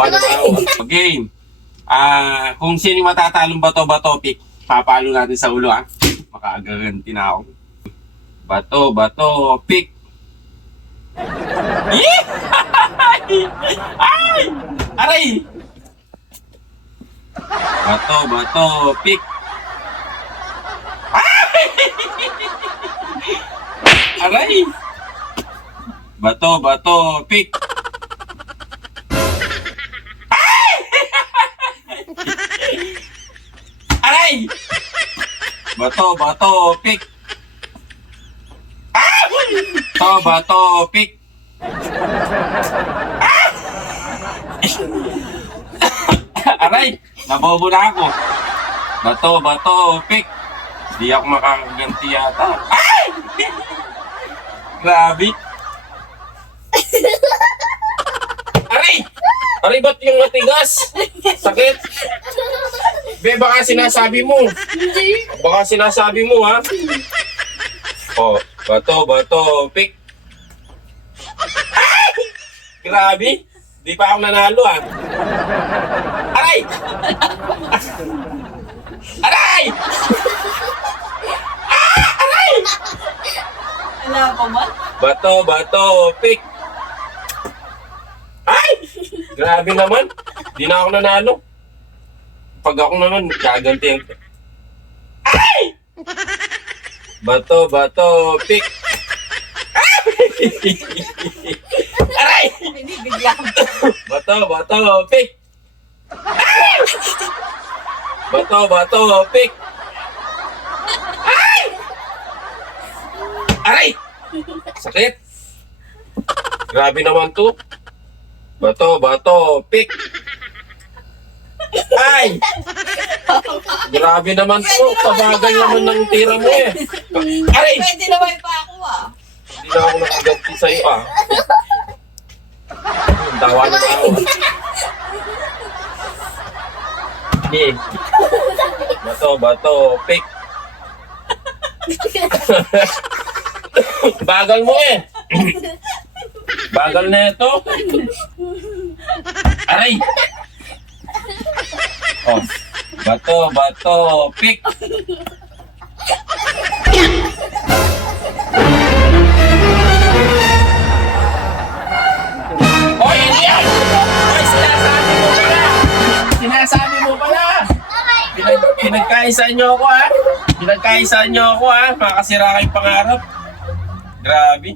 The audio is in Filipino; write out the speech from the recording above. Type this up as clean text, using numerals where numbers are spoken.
Tawa na tao. Game. Kung sino yung matatalong bato-bato, pick. Papalo natin sa ulo, ha? Makagaganti na ako. Bato-bato, pick. Ay! Aray! Bato-bato, pick. Aray! Bato-bato, pick. Aray! Bato-bato, pick. Bato-bato, pick. Aray! Nabobo na ako. Bato-bato, pick. Di ako makakaganti yata. Ay! Grabe. Aray! Aray, ba't yung matigas? Sakit? Be, baka sinasabi mo. Hindi. Baka sinasabi mo, ha? Oh, bato, pick. Ay! Grabe. Di pa ako nanalo, ha? Aray! Aray! Aray! Wala pa ba? Bato, pick. Ay! Grabe naman. Di na ako nanalo. Pag ako naman, gaganti ang... Ay! Bato, pick. Aray! Hindi, bigla. Bato, pick. Ay! Bato, pick. Ay! Aray! Sakit. Grabe naman to. Bato, pick. Ay! Grabe naman to. Kabagal naman ng tira mo eh. Aray! Pwede naman pa ako Hindi na ako nakaganti sa'yo ah. Tawa na tao. Hindi. Bato, pick. Bagal mo eh. Bagal na ito. Aray! Oh. Bato, pick. Hoy, hindi yan! Hoy, sinasabi mo pala! Sinasabi mo pala! Pinagkaisaan nyo ako ha! Pinagkaisaan nyo ako ha! Makakasira kayong pangarap. Grabe.